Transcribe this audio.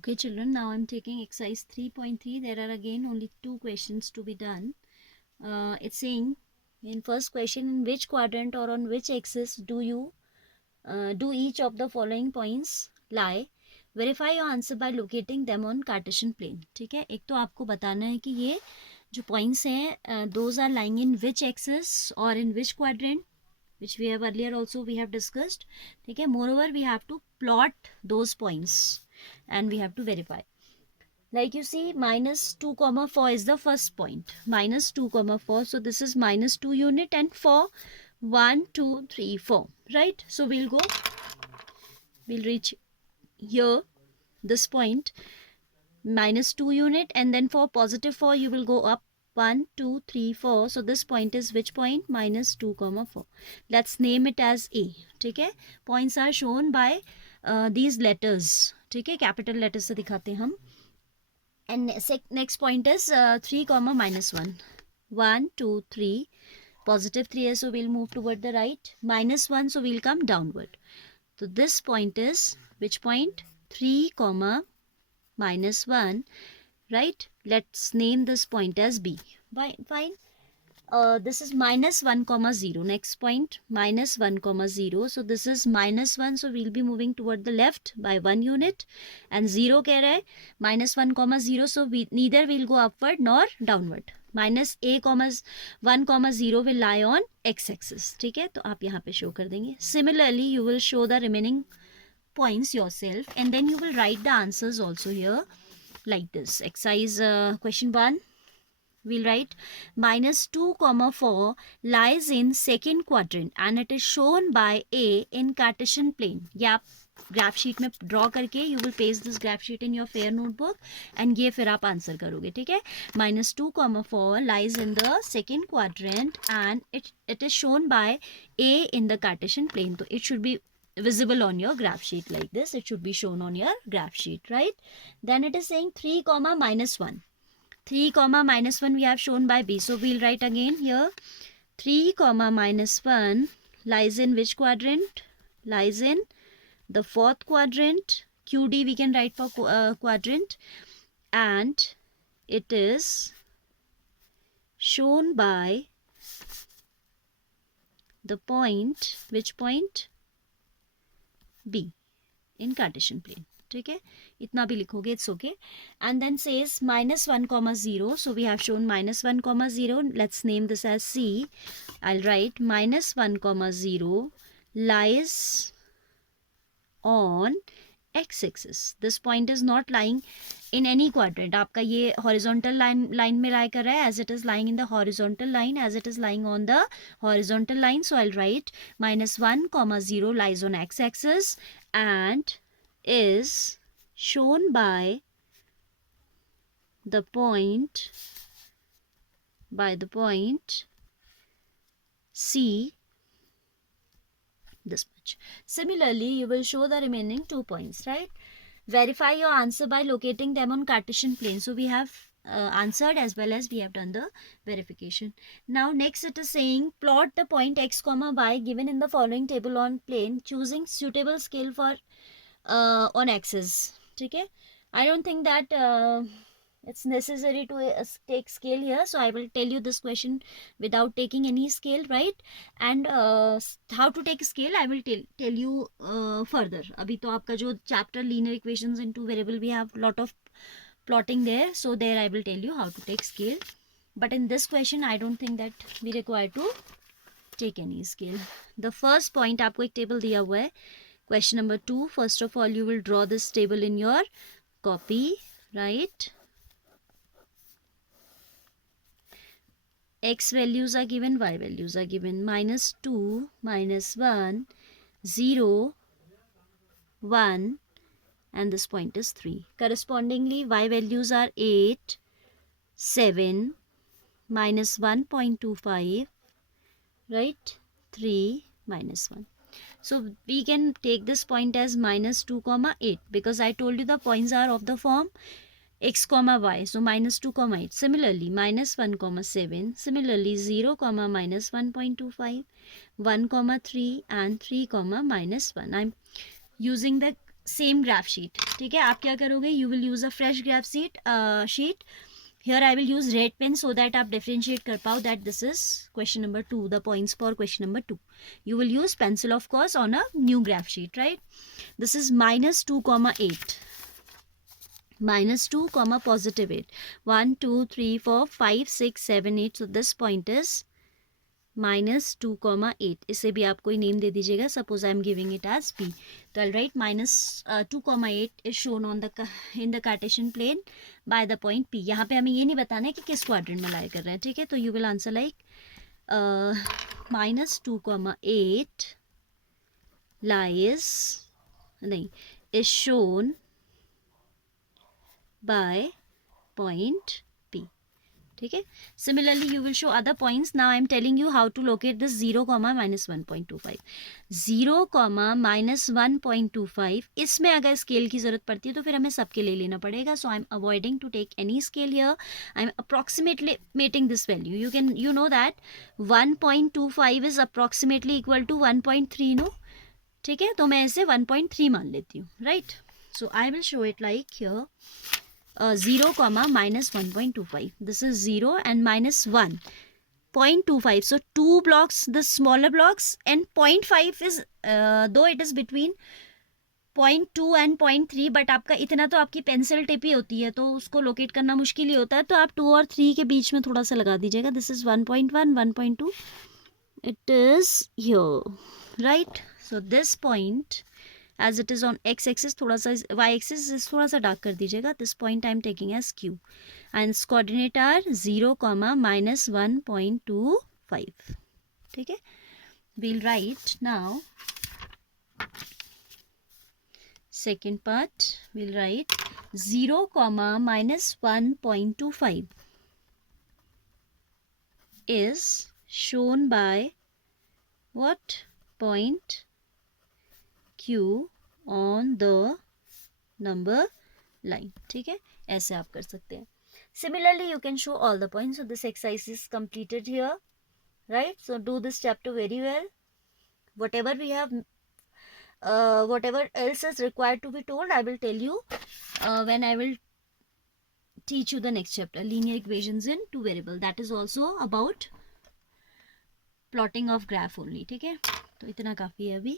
Okay children, now I'm taking exercise 3.3. There are again only 2 questions to be done. It's saying in first question, in which quadrant or on which axis do each of the following points lie? Verify your answer by locating them on Cartesian plane. ठीक है, एक तो आपको बताना है कि ये जो points हैं those are lying in which axis or in which quadrant, which we have earlier also we have discussed. ठीक है, moreover we have to plot those points and we have to verify. Like you see, minus 2 comma 4 is the first point. Minus 2 comma 4. So this is minus 2 unit, and 4 1 2 3 4, right? So we'll reach here, this point, minus 2 unit, and then for positive 4 you will go up 1 2 3 4. So this point is which point? Minus 2 comma 4. Let's name it as A. ठीक है, points are shown by these letters. ठीक है, capital letters से दिखाते हैं हम. And next point is 3 comma minus 1. 1 2 3, positive 3 है, so we'll move toward the right. Minus 1, so we'll come downward. So this point is which point? 3 comma minus 1, right? Let's name this point as B. Fine. This is minus 1 comma 0. Next point, minus 1 comma 0. So this is minus 1, so we'll be moving toward the left by 1 unit. And 0 कह रहा है minus 1 comma 0, so neither will go upward nor downward. Minus A comma 1 comma 0 will lie on x-axis. ठीक है, तो आप यहाँ पे show कर देंगे. Similarly, you will show the remaining points yourself, and then you will write the answers also here like this. Exercise question 1. We'll write minus 2 comma 4 lies in second quadrant and it is shown by A in Cartesian plane. ये आप graph sheet में draw करके you will paste this graph sheet in your fair notebook and ये फिर आप answer करोगे. ठीक है, minus 2 comma 4 lies in the second quadrant and it is shown by A in the Cartesian plane. So it should be visible on your graph sheet like this. It should be shown on your graph sheet, right? Then it is saying 3 comma minus 1. 3 comma minus 1 we have shown by B. So we'll write again here. 3 comma minus 1 lies in which quadrant? Lies in the fourth quadrant. QD we can write for quadrant. And it is shown by the point, which point? B in Cartesian plane. ठीक है, इतना भी लिखोगे, it's okay. And then says minus 1 comma 0. So we have shown minus 1 comma 0. Let's name this as C. I'll write minus 1 comma 0 lies on x-axis. This point is not lying in any quadrant. आपका ये horizontal line में lie कर रहा है, as it is lying in the horizontal line, as it is lying on the horizontal line. So I'll write minus 1 comma 0 lies on x-axis and is shown by the point C, this much. Similarly, you will show the remaining 2 points, right? Verify your answer by locating them on Cartesian plane. So we have answered as well as we have done the verification. Now next it is saying plot the point x comma y given in the following table on plane, choosing suitable scale for on axis. ठीक है, I don't think that it's necessary to take scale here, so I will tell you this question without taking any scale, right? And how to take scale I will tell you further. अभी तो आपका जो chapter linear equations in two variable, we have lot of plotting there, so there I will tell you how to take scale. But in this question I don't think that we require to take any scale. The first point, आपको एक table दिया हुआ है. Question number 2. First of all, you will draw this table in your copy, right? X values are given, Y values are given. Minus 2, minus 1, 0, 1, and this point is 3. Correspondingly, Y values are 8, 7, minus 1.25, right? 3, minus 1. So we can take this point as minus 2 comma 8 because I told you the points are of the form x comma y. So minus 2 comma 8. Similarly, minus 1 comma 7. Similarly, 0 comma minus 1.25, 1 comma 3 and 3 comma minus 1. I'm using the same graph sheet, ठीक है. आप क्या करोगे, you will use a fresh graph sheet. Here I will use red pen so that आप differentiate कर पाओ that this is question number 2, the points for question number 2. You will use pencil of course on a new graph sheet, right? This is minus 2 comma 8. Minus 2 comma positive 8. 1, 2, 3, 4, 5, 6, 7, 8. So this point is minus 2 comma 8. इसे भी आप कोई name दे दीजिएगा. Suppose I am giving it as P. तो I'll write minus 2 comma 8 is shown on the in the Cartesian plane by the point P. यहाँ पे हमें ये नहीं बताना है कि किस क्वाड्रेंट में लाई कर रहे हैं, ठीक है. तो you will answer like minus 2 comma 8 lies नहीं is shown by point P. ठीक है. Similarly you will show other points. Now I am telling you how to locate this 0 comma minus 1.25. 0 comma minus 1.25. इसमें अगर scale की जरूरत पड़ती है तो फिर हमें सबके ले लेना पड़ेगा. So I am avoiding to take any scale here. I am approximating this value. You know that 1.25 is approximately equal to 1.3, no? ठीक है. तो मैं इसे 1.3 मान लेती हूँ, right? So I will show it like here. 0 comma minus 1.25. This is 0 and minus 1.25. So 2 blocks, the smaller blocks, and 0.5 is though it is between 0.2 and 0.3, but आपका इतना तो आपकी पेंसिल टिप ही होती है तो उसको लोकेट करना मुश्किल ही होता है. तो आप 2 और 3 के बीच में थोड़ा सा लगा दीजिएगा. This is 1.1, 1.2. It is here, right? So this point, as it is on x-axis, थोड़ा सा y-axis थोड़ा सा डार्क कर दीजिएगा. This point I am taking as Q, and its coordinate are 0 comma minus 1.25. ठीक है. We'll write now second part. We'll write 0 comma minus 1.25 is shown by what point Q on the number line. ठीक है. ऐसे आप कर सकते हैं. Similarly you can show all the points. So this exercise is completed here, right? So do this chapter very well. Whatever we have whatever else is required to be told, I will tell you when I will teach you the next chapter, linear equations in two variable. That is also about plotting of graph only. ठीक है. तो इतना काफ़ी है अभी.